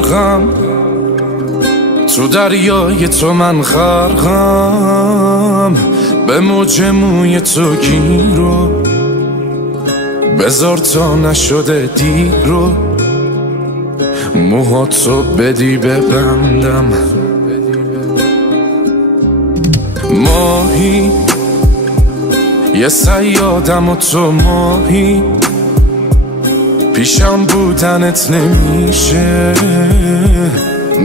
غرقم تو دریای تو، من غرقم به موج موی تو گیرو، بذار تا نشده دیر رو موهاتو بدی ببندم. ماهی یه صیادم و تو ماهی، پیشم بودنت نمیشه،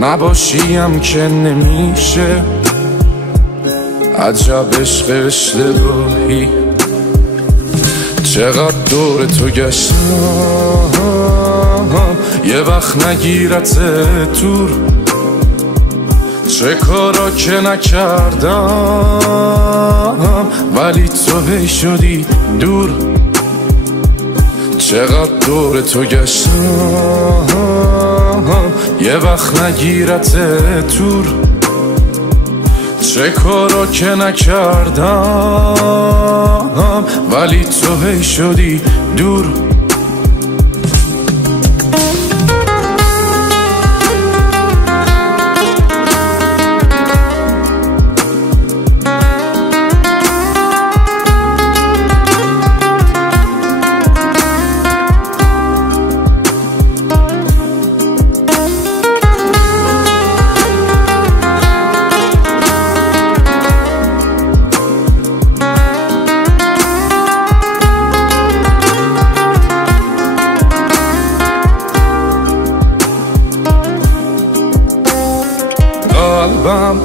نباشیم که نمیشه. عجب عشق اشتباهی، چقدر دور تو گشتم یه وقت نگیرت دور، چه کارا که نکردم ولی تو هی شدی دور. چقدر دور تو گشتم یه وقت نگیرت دور، چه کارا که نکردم ولی تو هی شدی دور. قلبم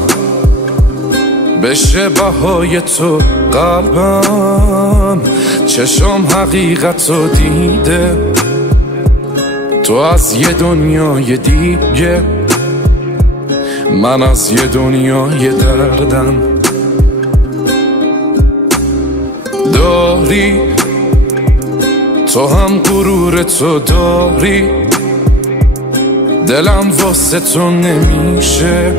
بشه بهای تو، قلبم چشم حقیقتو دیده، تو از یه دنیای دیگه، من از یه دنیای دردم. داری تو هم غرور تو داری، دلم واسه تو نمیشه،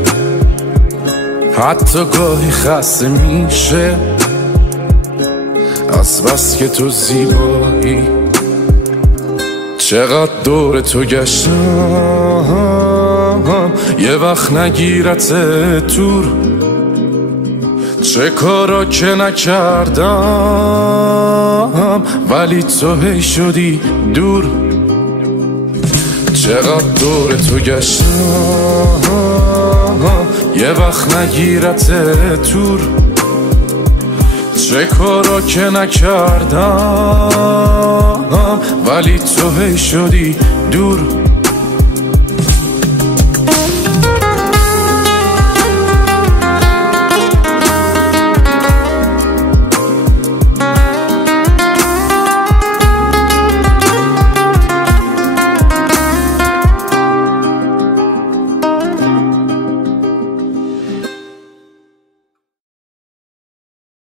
حتی گاهی خسته میشه از بس که تو زیبایی. چقدر دور تو گشتم یه وقت نگیرت دور، چه کارا که نکردم ولی تو هی شدی دور. چقدر دور تو گشتم یه وقت نگیرت دور، چه کارا که نکردم ولی تو هی شدی دور.